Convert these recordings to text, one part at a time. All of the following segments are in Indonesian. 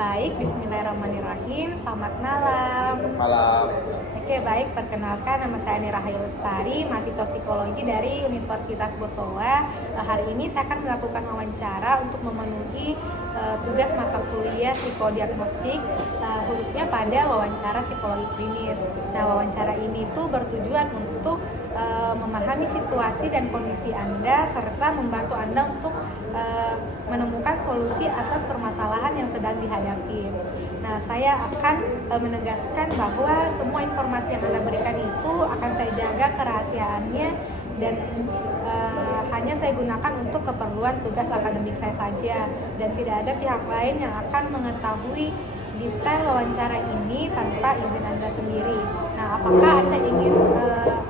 Baik, bismillahirrahmanirrahim. Selamat malam. Malam. Oke, baik. Perkenalkan, nama saya Nira Hayul Lestari, mahasiswa psikologi dari Universitas Bosowa. Hari ini saya akan melakukan wawancara untuk memenuhi tugas mata kuliah psikodiagnostik, khususnya pada wawancara psikologi klinis. Nah, wawancara ini tuh bertujuan untuk memahami situasi dan kondisi Anda serta membantu Anda untuk menemukan solusi atas permasalahan yang sedang dihadapi. Nah, saya akan menegaskan bahwa semua informasi yang Anda berikan itu akan saya jaga kerahasiaannya dan hanya saya gunakan untuk keperluan tugas akademik saya saja, dan tidak ada pihak lain yang akan mengetahui detail wawancara ini tanpa izin Anda sendiri. Nah, apakah Anda ingin,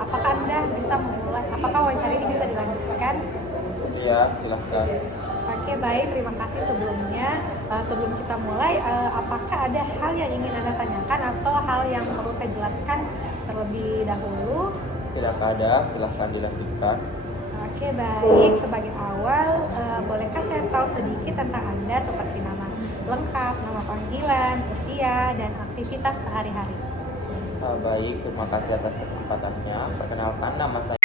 apakah Anda bisa memulai, apakah wawancara ini bisa dilanjutkan? Iya, silahkan. Oke, baik, terima kasih sebelumnya. Sebelum kita mulai, apakah ada hal yang ingin Anda tanyakan atau hal yang perlu saya jelaskan terlebih dahulu? Tidak ada, silahkan dilanjutkan. Oke, baik. Sebagai awal, bolehkah saya tahu sedikit tentang Anda seperti nama lengkap, nama panggilan, usia, dan aktivitas sehari-hari? Baik, terima kasih atas kesempatannya. Perkenalkan, nama saya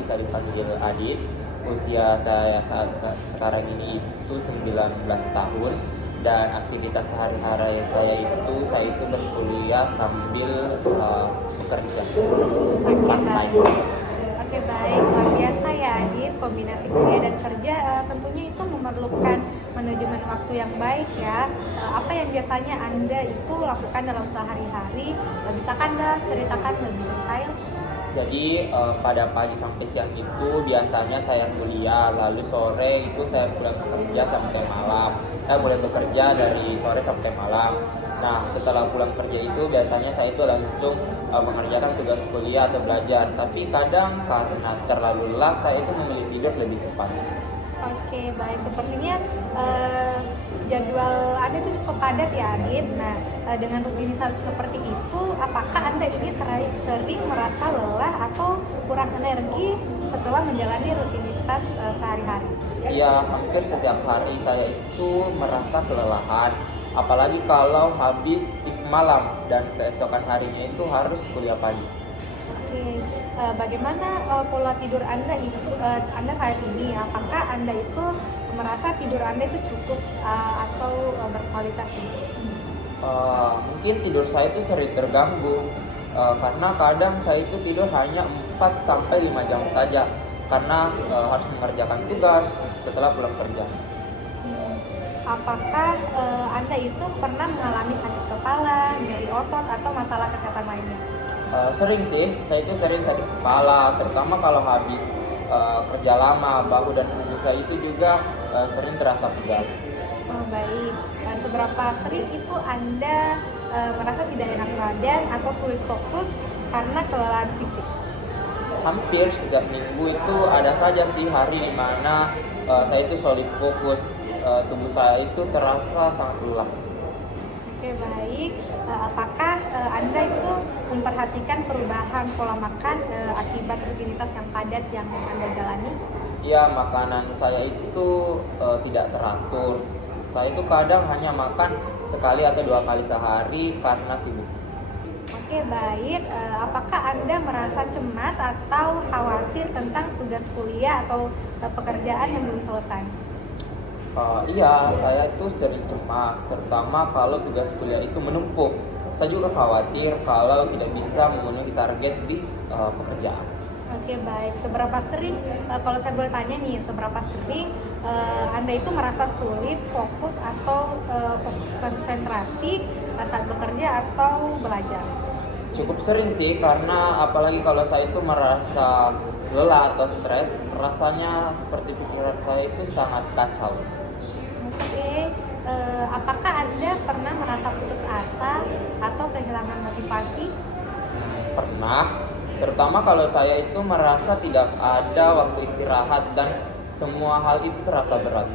bisa dipanggil Adit. Usia saya saat sekarang ini itu 19 tahun. Dan aktivitas sehari-hari saya itu berkuliah sambil bekerja. Oke, baik, luar biasa ya Adit. Kombinasi kuliah dan kerja tentunya itu memerlukan manajemen waktu yang baik ya. Apa yang biasanya Anda itu lakukan dalam sehari-hari? Bisakah Anda ceritakan lebih detail? Jadi pada pagi sampai siang itu biasanya saya kuliah, lalu sore itu saya pulang bekerja sampai malam. Saya mulai bekerja dari sore sampai malam. Nah, setelah pulang kerja itu biasanya saya itu langsung mengerjakan tugas kuliah atau belajar. Tapi kadang karena terlalu lelah, saya itu memilih tidur lebih cepat. Oke, baik. Sepertinya jadwal Anda itu cukup padat ya, Adit. Nah, dengan rutinitas seperti itu, apakah Anda ini sering merasa lelah atau kurang energi setelah menjalani rutinitas sehari-hari? Ya, hampir setiap hari saya itu merasa kelelahan. Apalagi kalau habis shift malam dan keesokan harinya itu harus kuliah pagi. Oke, bagaimana pola tidur Anda itu Anda saat ini? Apakah Anda itu merasa tidur Anda itu cukup atau berkualitas tinggi? Mungkin tidur saya itu sering terganggu karena kadang saya itu tidur hanya 4-5 jam saja karena harus mengerjakan tugas setelah pulang kerja. Apakah Anda itu pernah mengalami sakit kepala, nyeri otot, atau masalah kesehatan lainnya? Sering sih, saya itu sering sakit kepala, terutama kalau habis kerja lama. Bahu dan punggung saya itu juga sering terasa pegal. Oh, baik. Seberapa sering itu Anda merasa tidak enak badan atau sulit fokus karena kelelahan fisik? Hampir setiap minggu itu ada saja sih hari di mana saya itu sulit fokus, tubuh saya itu terasa sangat lelah. Oke, baik. Apakah Anda itu memperhatikan perubahan pola makan akibat rutinitas yang padat yang Anda jalani? Ya, makanan saya itu tidak teratur. Saya itu kadang hanya makan sekali atau 2 kali sehari karena sibuk. Oke, baik. Apakah Anda merasa cemas atau khawatir tentang tugas kuliah atau pekerjaan yang belum selesai? Iya, saya itu sering cemas, terutama kalau tugas kuliah itu menumpuk. Saya juga khawatir kalau tidak bisa memenuhi target di pekerjaan. Oke, baik. Seberapa sering, kalau saya boleh tanya nih, seberapa sering Anda itu merasa sulit fokus atau fokus konsentrasi saat bekerja atau belajar? Cukup sering sih, karena apalagi kalau saya itu merasa lelah atau stres, rasanya seperti pikiran saya itu sangat kacau. Oke, apakah Anda pernah merasa putus asa atau kehilangan motivasi? Pernah, terutama kalau saya itu merasa tidak ada waktu istirahat dan semua hal itu terasa berat.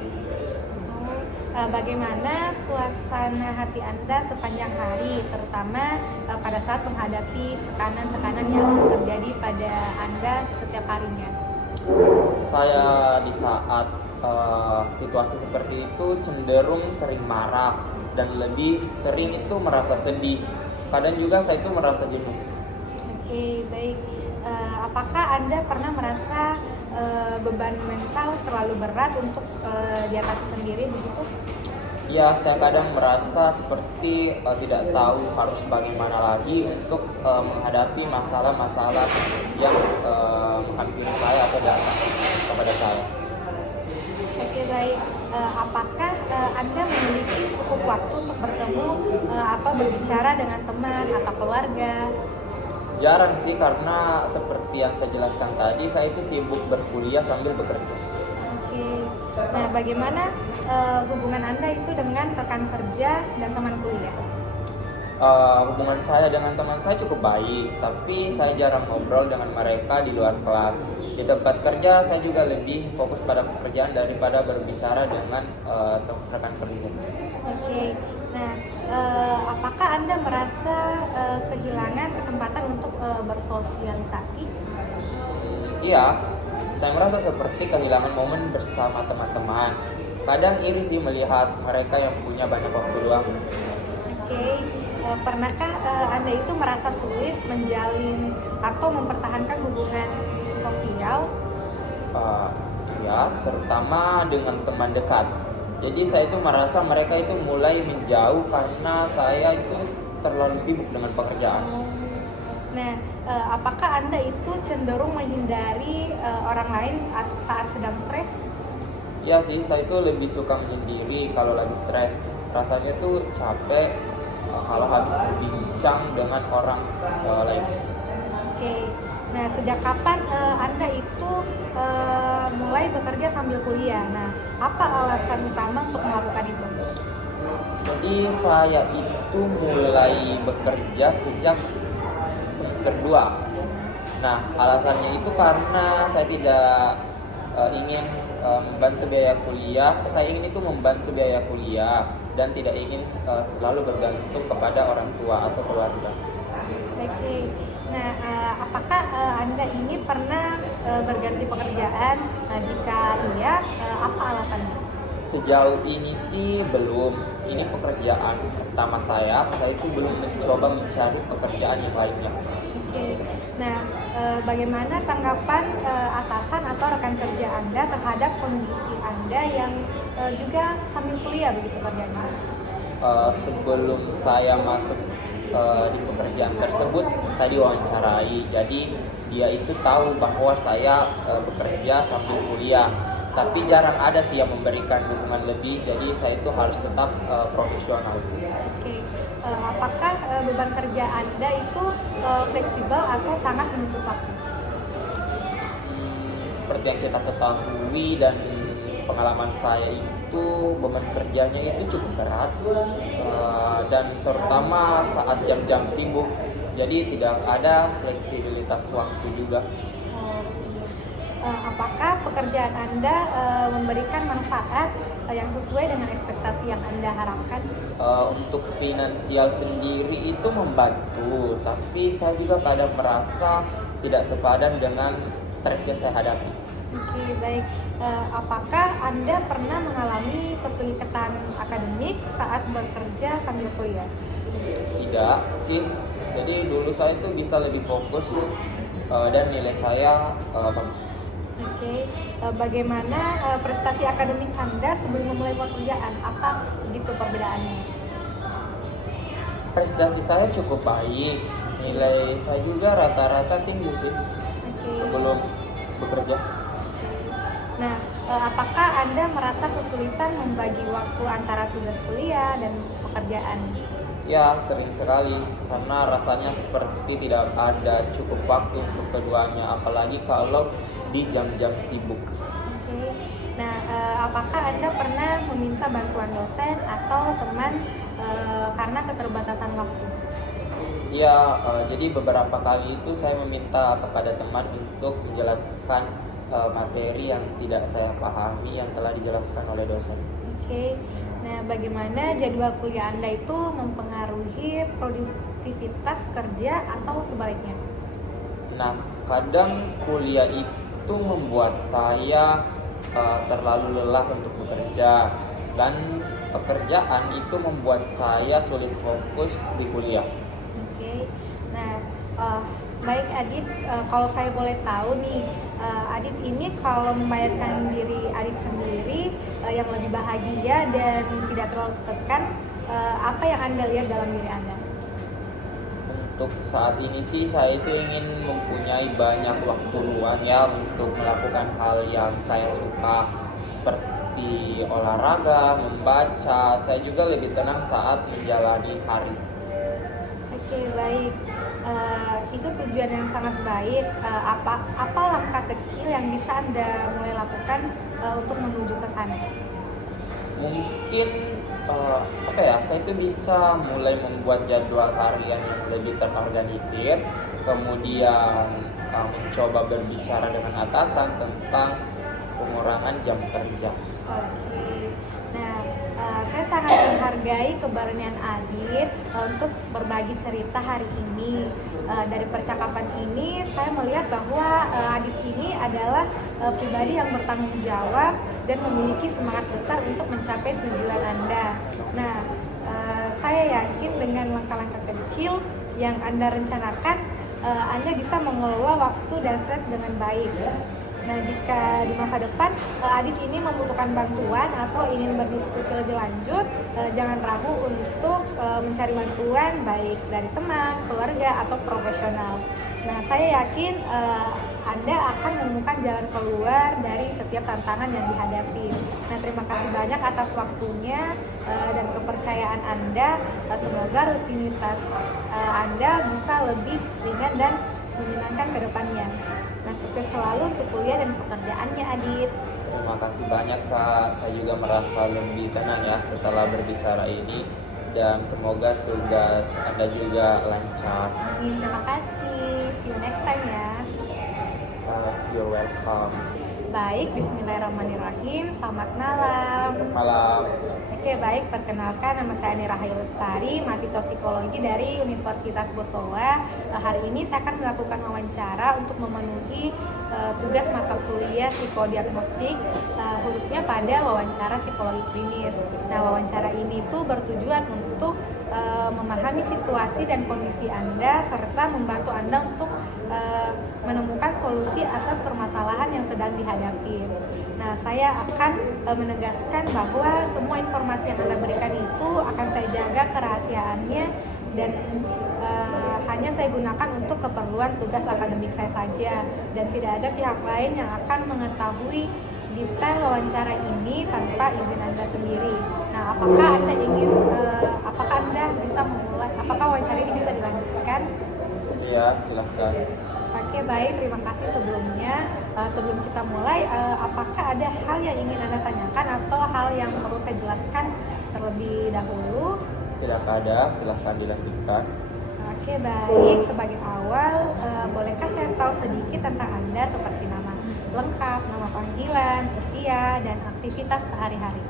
Bagaimana suasana hati Anda sepanjang hari, terutama pada saat menghadapi tekanan-tekanan yang terjadi pada Anda setiap harinya? Saya di saat situasi seperti itu cenderung sering marah dan lebih sering itu merasa sedih. Kadang juga saya itu merasa jenuh. Oke, baik. Apakah Anda pernah merasa beban mental terlalu berat untuk diatasi sendiri begitu? Ya, saya kadang merasa seperti tidak tahu harus bagaimana lagi untuk menghadapi masalah-masalah yang menghampiri saya atau datang kepada saya. Oke, baik. Apakah Anda memiliki cukup waktu untuk bertemu atau berbicara dengan teman atau keluarga? Jarang sih, karena seperti yang saya jelaskan tadi, saya itu sibuk berkuliah sambil bekerja. Oke. Nah, bagaimana hubungan Anda itu dengan rekan kerja dan teman kuliah? Hubungan saya dengan teman saya cukup baik, tapi saya jarang ngobrol dengan mereka di luar kelas. Di tempat kerja saya juga lebih fokus pada pekerjaan daripada berbicara dengan rekan kerja. Oke. Nah, apakah Anda merasa kehilangan kesempatan untuk bersosialisasi? Iya, saya merasa seperti kehilangan momen bersama teman-teman. Kadang iri sih melihat mereka yang punya banyak waktu luang. Oke. Pernahkah Anda itu merasa sulit menjalin atau mempertahankan hubungan sosial? Ya, terutama dengan teman dekat. Jadi saya itu merasa mereka itu mulai menjauh karena saya itu terlalu sibuk dengan pekerjaan. Nah, apakah Anda itu cenderung menghindari orang lain saat sedang stres? Ya sih, saya itu lebih suka menyendiri kalau lagi stres. Rasanya tuh capek kalau habis berbincang dengan orang lain. Oke. Nah, sejak kapan Anda itu mulai bekerja sambil kuliah? Nah, apa alasan utama untuk melakukan itu? Jadi saya itu mulai bekerja sejak semester 2. Nah, alasannya itu karena saya tidak ingin membantu biaya kuliah. Saya ingin itu membantu biaya kuliah dan tidak ingin selalu bergantung kepada orang tua atau keluarga. Oke. Nah, apakah Anda ini pernah berganti pekerjaan? Nah, jika iya, apa alasannya? Sejauh ini sih belum. Ini pekerjaan pertama saya itu belum mencoba mencari pekerjaan yang lainnya. Oke. Nah, bagaimana tanggapan atasan atau rekan kerja Anda terhadap kondisi Anda yang juga sambil kuliah begitu kerjanya? Sebelum saya masuk di pekerjaan tersebut, saya diwawancarai. Jadi dia itu tahu bahwa saya bekerja sambil kuliah. Tapi jarang ada sih yang memberikan dukungan lebih. Jadi saya itu harus tetap profesional. Oke. Apakah beban kerja Anda itu fleksibel atau sangat menuntut waktu? Seperti yang kita ketahui dan pengalaman saya itu, beban kerjanya itu cukup berat dan terutama saat jam-jam sibuk. Jadi tidak ada fleksibilitas waktu juga. Oh, iya. Apakah pekerjaan Anda memberikan manfaat yang sesuai dengan ekspektasi yang Anda harapkan? Untuk finansial sendiri itu membantu, tapi saya juga kadang merasa tidak sepadan dengan stres yang saya hadapi. Oke, baik. Apakah Anda pernah mengalami kesulitan akademik saat bekerja sambil kuliah? Tidak sih, jadi dulu saya itu bisa lebih fokus dan nilai saya bagus. Oke, bagaimana prestasi akademik Anda sebelum memulai pekerjaan? Apa begitu perbedaannya? Prestasi saya cukup baik, nilai saya juga rata-rata tinggi sih Oke. sebelum bekerja. Nah, apakah Anda merasa kesulitan membagi waktu antara tugas kuliah dan pekerjaan? Ya, sering sekali, karena rasanya seperti tidak ada cukup waktu untuk keduanya, apalagi kalau di jam-jam sibuk. Oke. Nah, apakah Anda pernah meminta bantuan dosen atau teman karena keterbatasan waktu? Ya, jadi beberapa kali itu saya meminta kepada teman untuk menjelaskan materi yang tidak saya pahami yang telah dijelaskan oleh dosen. Oke. Nah, bagaimana jadwal kuliah Anda itu mempengaruhi produktivitas kerja atau sebaliknya? Nah, kadang kuliah itu membuat saya terlalu lelah untuk bekerja, dan pekerjaan itu membuat saya sulit fokus di kuliah. Oke. Nah, baik Adit, kalau saya boleh tahu nih, Adit ini kalau membayarkan diri Adit sendiri yang lebih bahagia dan tidak terlalu tertekan, apa yang Anda lihat dalam diri Anda? Untuk saat ini sih saya itu ingin mempunyai banyak waktu luang ya untuk melakukan hal yang saya suka, seperti olahraga, membaca. Saya juga lebih tenang saat menjalani hari. Oke, baik. Itu tujuan yang sangat baik. Apa langkah kecil yang bisa Anda mulai lakukan untuk menuju ke sana? Mungkin saya itu bisa mulai membuat jadwal harian yang lebih terorganisir, kemudian mencoba berbicara dengan atasan tentang pengurangan jam kerja. Oke. Nah, saya sangat menghargai keberanian Adit untuk berbagi cerita hari ini. Dari percakapan ini, saya melihat bahwa Adit ini adalah pribadi yang bertanggung jawab dan memiliki semangat besar untuk mencapai tujuan Anda. Nah, saya yakin dengan langkah-langkah kecil yang Anda rencanakan, Anda bisa mengelola waktu dan stres dengan baik. Nah, jika di masa depan Adit ini membutuhkan bantuan atau ingin berdiskusi lebih lanjut, jangan ragu untuk mencari bantuan baik dari teman, keluarga, atau profesional. Nah, saya yakin Anda akan menemukan jalan keluar dari setiap tantangan yang dihadapi. Nah, terima kasih banyak atas waktunya dan kepercayaan Anda. Semoga rutinitas Anda bisa lebih ringan dan menyenangkan ke depannya. Nah, sukses selalu untuk kuliah dan pekerjaannya, Adit. Terima kasih banyak Kak, saya juga merasa lebih tenang ya setelah berbicara ini, dan semoga tugas Anda juga lancar. Terima kasih. See you next time ya. You're welcome. Baik, bismillahirrahmanirrahim. Selamat malam. Malam. Oke, baik. Perkenalkan, nama saya Nira Hayul Lestari, mahasiswa psikologi dari Universitas Bosowa. Hari ini saya akan melakukan wawancara untuk memenuhi tugas mata kuliah psikodiagnostik, khususnya pada wawancara psikologi klinis. Nah, wawancara ini tuh bertujuan untuk memahami situasi dan kondisi Anda serta membantu Anda untuk menemukan solusi atas permasalahan yang sedang dihadapi. Nah, saya akan menegaskan bahwa semua informasi yang Anda berikan itu akan saya jaga kerahasiaannya dan hanya saya gunakan untuk keperluan tugas akademik saya saja, dan tidak ada pihak lain yang akan mengetahui detail wawancara ini tanpa izin Anda sendiri. Nah, apakah Anda bisa memulai? Apakah wawancara ini bisa dilanjutkan? Iya, silahkan. Oke, baik. Terima kasih sebelumnya. Sebelum kita mulai, apakah ada hal yang ingin Anda tanyakan atau hal yang perlu saya jelaskan terlebih dahulu? Tidak ada, silahkan dilanjutkan. Oke, baik. Sebagai awal, bolehkah saya tahu sedikit tentang Anda seperti nama lengkap, nama panggilan, usia, dan aktivitas sehari-hari?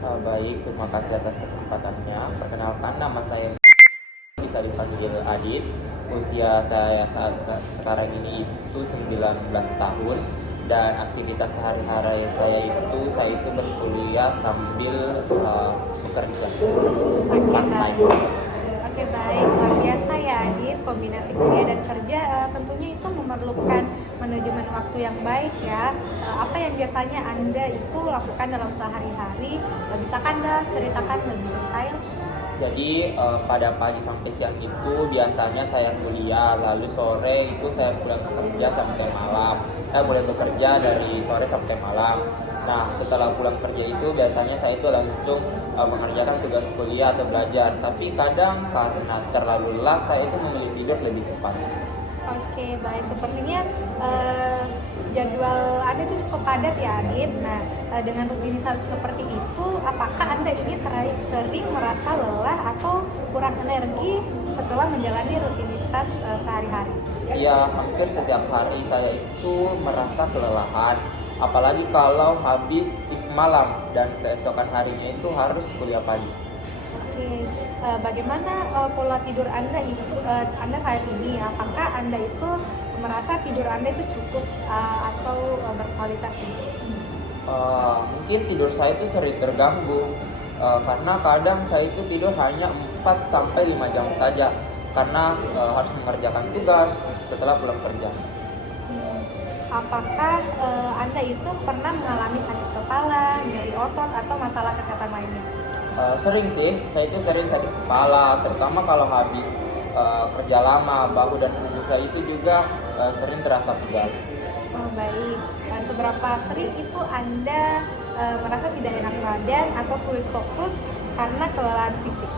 Baik, terima kasih atas kesempatannya. Perkenalkan, nama saya bisa dipanggil Adit. Usia saya saat sekarang ini itu 19 tahun, dan aktivitas sehari-hari saya itu berkuliah sambil bekerja. Oke, baik. Luar biasa ya, Adit. Kombinasi kuliah dan kerja tentunya itu memerlukan manajemen waktu yang baik ya. Apa yang biasanya Anda itu lakukan dalam sehari-hari? Bisakah Anda ceritakan lebih detail? Jadi pada pagi sampai siang itu biasanya saya kuliah, lalu sore itu saya pulang kerja sampai malam. Saya mulai bekerja dari sore sampai malam. Nah, setelah pulang kerja itu biasanya saya itu langsung mengerjakan tugas kuliah atau belajar. Tapi kadang karena terlalu lelah, saya itu memilih tidur lebih cepat. Oke, baik. Sepertinya jadwal Anda itu cukup padat ya, Adit. Nah, dengan rutinitas seperti itu, apakah Anda ini sering merasa lelah atau kurang energi setelah menjalani rutinitas sehari-hari? Ya, hampir setiap hari saya itu merasa kelelahan. Apalagi kalau habis shift malam dan keesokan harinya itu harus kuliah pagi. Oke, bagaimana pola tidur Anda itu Anda saat ini? Apakah Anda itu merasa tidur Anda itu cukup atau berkualitas? Mungkin tidur saya itu sering terganggu karena kadang saya itu tidur hanya 4 sampai 5 jam saja karena harus mengerjakan tugas setelah pulang kerja. Hmm, Apakah Anda itu pernah mengalami sakit kepala, nyeri otot, atau masalah kesehatan lainnya? Sering sih, saya itu sering sakit kepala, terutama kalau habis kerja lama, bahu dan tubuh saya itu juga sering terasa pegal. Oh, baik. Seberapa sering itu Anda merasa tidak enak badan atau sulit fokus karena kelelahan fisik?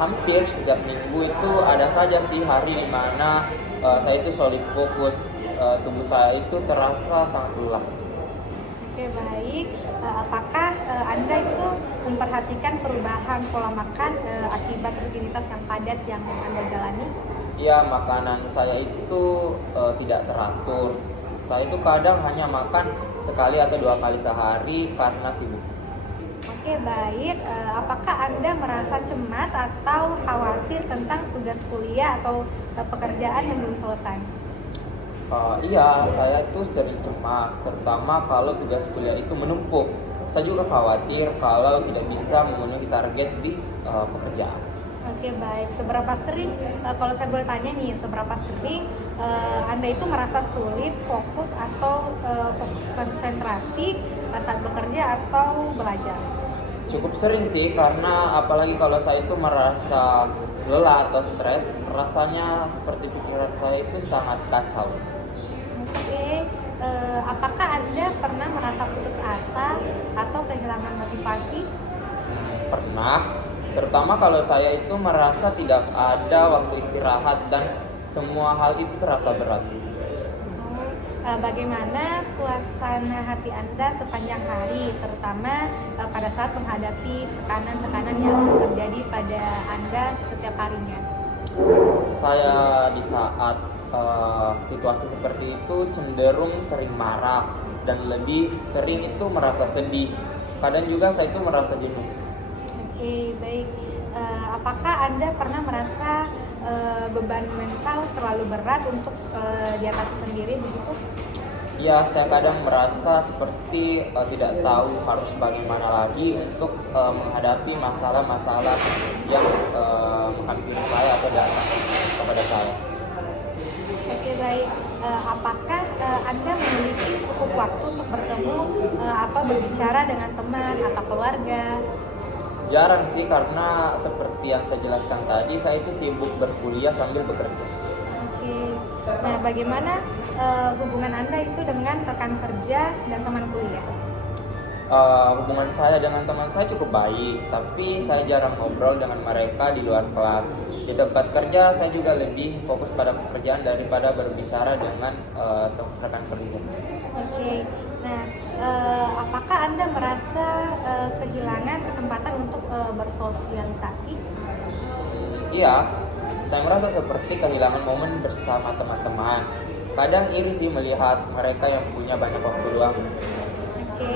Hampir setiap minggu itu ada saja sih hari di mana saya itu sulit fokus, tubuh saya itu terasa sangat lelah. Oke, baik. Apakah Anda itu memperhatikan perubahan pola makan akibat rutinitas yang padat yang Anda jalani? Ya, makanan saya itu tidak teratur. Saya itu kadang hanya makan sekali atau 2 kali sehari karena sibuk. Oke, baik. Apakah Anda merasa cemas atau khawatir tentang tugas kuliah atau pekerjaan yang belum selesai? Iya, saya itu sering cemas, terutama kalau tugas kuliah itu menumpuk. Saya juga khawatir kalau tidak bisa memenuhi target di pekerjaan. Oke, baik. Seberapa sering, kalau saya boleh tanya nih, seberapa sering Anda itu merasa sulit fokus atau fokus konsentrasi saat bekerja atau belajar? Cukup sering sih, karena apalagi kalau saya itu merasa lelah atau stres, rasanya seperti pikiran saya itu sangat kacau. Oke, apakah Anda pernah merasa putus asa atau kehilangan motivasi? Pernah, terutama kalau saya itu merasa tidak ada waktu istirahat dan semua hal itu terasa berat. Bagaimana suasana hati Anda sepanjang hari, terutama pada saat menghadapi tekanan-tekanan yang terjadi pada Anda setiap harinya? Saya di saat situasi seperti itu cenderung sering marah dan lebih sering itu merasa sedih. Kadang juga saya itu merasa jenuh. Oke, baik. Apakah Anda pernah merasa beban mental terlalu berat untuk diatasi sendiri begitu? Ya, saya kadang merasa seperti tidak tahu harus bagaimana lagi untuk menghadapi masalah-masalah yang menghampiri saya atau datang kepada saya. Oke, baik. Apakah Anda memiliki cukup waktu untuk bertemu atau berbicara dengan teman atau keluarga? Jarang sih, karena seperti yang saya jelaskan tadi, saya itu sibuk berkuliah sambil bekerja. Oke. Nah, bagaimana hubungan Anda itu dengan rekan kerja dan teman kuliah? Hubungan saya dengan teman saya cukup baik, tapi saya jarang ngobrol dengan mereka di luar kelas. Di tempat kerja saya juga lebih fokus pada pekerjaan daripada berbicara dengan rekan kerja. Oke. Nah, apakah Anda merasa kehilangan kesempatan untuk bersosialisasi? Iya, saya merasa seperti kehilangan momen bersama teman-teman. Kadang iri sih melihat mereka yang punya banyak waktu luang. Oke.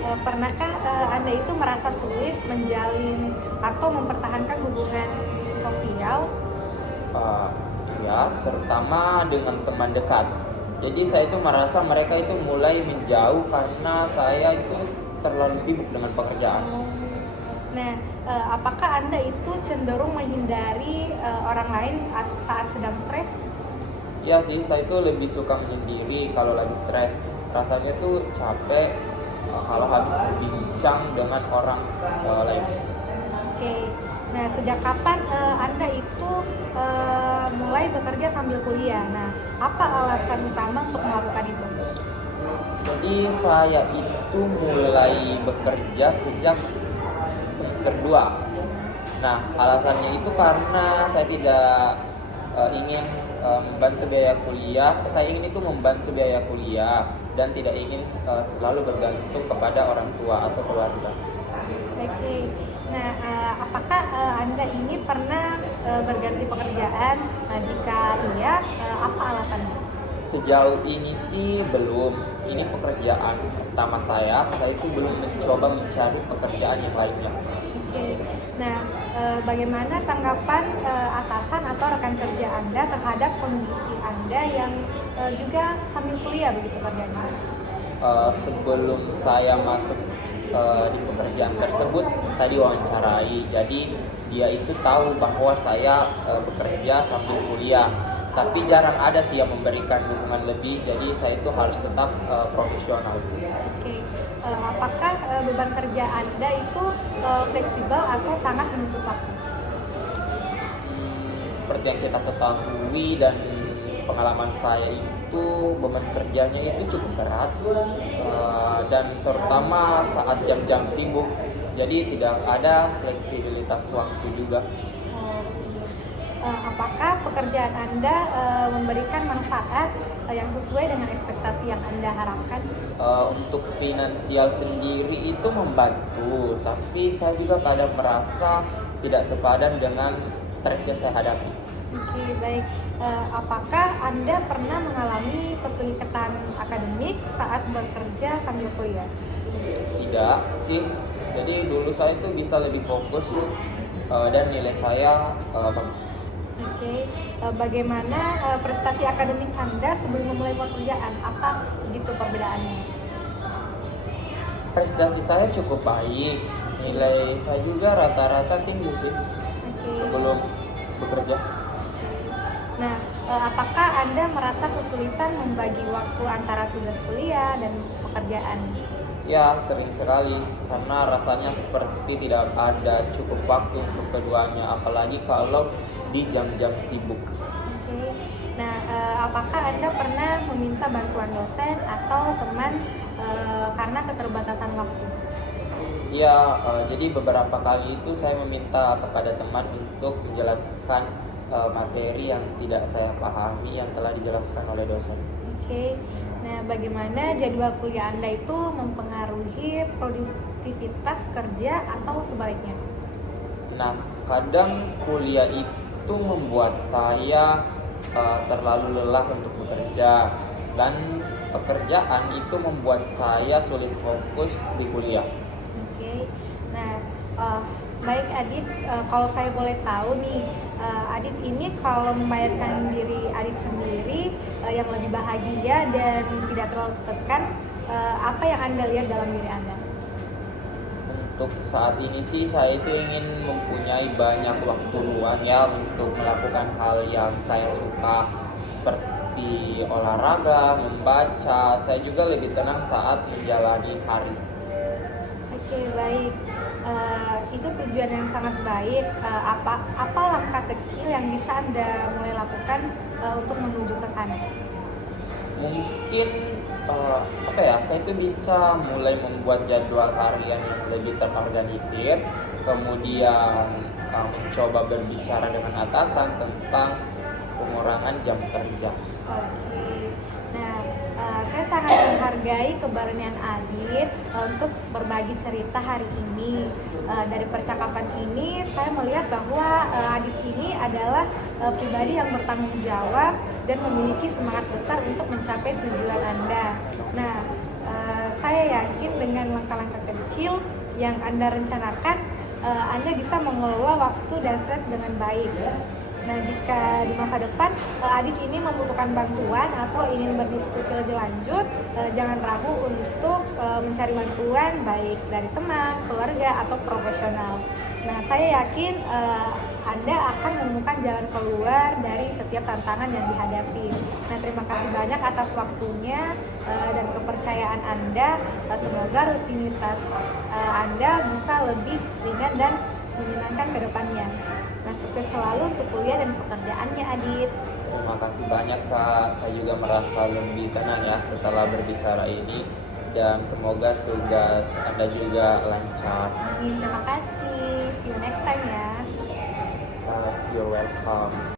Pernahkah Anda itu merasa sulit menjalin atau mempertahankan hubungan sosial? Ya, terutama dengan teman dekat. Jadi saya itu merasa mereka itu mulai menjauh karena saya itu terlalu sibuk dengan pekerjaan. Nah, apakah Anda itu cenderung menghindari orang lain saat sedang stres? Ya sih, saya itu lebih suka menyendiri kalau lagi stres. Rasanya tuh capek kalau habis berbincang dengan orang lain. Oke. Nah, sejak kapan Anda itu mulai bekerja sambil kuliah? Nah, apa alasan utama untuk melakukan itu? Jadi saya itu mulai bekerja sejak semester 2. Nah, alasannya itu karena saya tidak ingin membantu biaya kuliah. Saya ingin itu membantu biaya kuliah dan tidak ingin selalu bergantung kepada orang tua atau keluarga. Oke. Nah, apakah Anda ini pernah berganti pekerjaan? Nah, jika iya, apa alasannya? Sejauh ini sih belum. Ini pekerjaan pertama saya. Saya itu belum mencoba mencari pekerjaan yang lainnya. Oke. Nah, bagaimana tanggapan atasan atau rekan kerja Anda terhadap kondisi Anda yang juga sambil kuliah begitu kerjanya? sebelum saya masuk di pekerjaan tersebut, saya diwawancarai. Jadi dia itu tahu bahwa saya bekerja sambil kuliah. Tapi jarang ada sih yang memberikan dukungan lebih. Jadi saya itu harus tetap profesional. Oke. Apakah beban kerja Anda itu fleksibel atau sangat menuntut waktu? Seperti yang kita ketahui dan pengalaman saya itu beban kerjanya itu cukup berat, dan terutama saat jam-jam sibuk, jadi tidak ada fleksibilitas waktu juga. Apakah pekerjaan Anda memberikan manfaat yang sesuai dengan ekspektasi yang Anda harapkan? Untuk finansial sendiri itu membantu, tapi saya juga kadang merasa tidak sepadan dengan stres yang saya hadapi. Oke, baik. Apakah Anda pernah mengalami kesulitan akademik saat bekerja sambil kuliah? Tidak sih, jadi dulu saya itu bisa lebih fokus, dan nilai saya bagus. Oke, bagaimana prestasi akademik Anda sebelum memulai pekerjaan? Apa begitu perbedaannya? Prestasi saya cukup baik, nilai saya juga rata-rata tinggi sih Oke. sebelum bekerja. Nah, apakah Anda merasa kesulitan membagi waktu antara tugas kuliah dan pekerjaan? Ya, sering sekali, karena rasanya seperti tidak ada cukup waktu untuk keduanya, apalagi kalau di jam-jam sibuk. Oke. Nah, apakah Anda pernah meminta bantuan dosen atau teman karena keterbatasan waktu? Ya, jadi beberapa kali itu saya meminta kepada teman untuk menjelaskan materi yang tidak saya pahami yang telah dijelaskan oleh dosen. Oke. Nah, bagaimana jadwal kuliah Anda itu mempengaruhi produktivitas kerja atau sebaliknya? Nah, kadang kuliah itu membuat saya terlalu lelah untuk bekerja, dan pekerjaan itu membuat saya sulit fokus di kuliah. Oke. Nah, baik Adit, kalau saya boleh tahu nih, Adit ini kalau membayarkan diri Adit sendiri yang lebih bahagia dan tidak terlalu tertekan, apa yang Anda lihat dalam diri Anda? Untuk saat ini sih saya itu ingin mempunyai banyak waktu luang ya untuk melakukan hal yang saya suka, seperti olahraga, membaca. Saya juga lebih tenang saat menjalani hari. Oke, baik. Itu tujuan yang sangat baik. Apa langkah kecil yang bisa Anda mulai lakukan untuk menuju ke sana? Mungkin saya itu bisa mulai membuat jadwal harian yang lebih terorganisir, kemudian mencoba berbicara dengan atasan tentang pengurangan jam kerja. Oke. Nah, saya sangat menghargai keberanian Adit untuk berbagi cerita hari ini. Dari percakapan ini, saya melihat bahwa Adit ini adalah pribadi yang bertanggung jawab dan memiliki semangat besar untuk mencapai tujuan Anda. Nah, saya yakin dengan langkah-langkah kecil yang Anda rencanakan, Anda bisa mengelola waktu dan stres dengan baik. Nah, jika di masa depan Adit ini membutuhkan bantuan atau ingin berdiskusi lebih lanjut, jangan ragu untuk mencari bantuan baik dari teman, keluarga, atau profesional. Nah, saya yakin Anda akan menemukan jalan keluar dari setiap tantangan yang dihadapi. Nah, terima kasih banyak atas waktunya dan kepercayaan Anda. Semoga rutinitas Anda bisa lebih ringan dan menyenangkan ke depannya. Nah, sukses selalu untuk kuliah dan pekerjaannya, Adit. Terima kasih banyak Kak, saya juga merasa lebih tenang ya setelah berbicara ini, dan semoga tugas Anda juga lancar. Terima kasih. See you next time ya. You're welcome.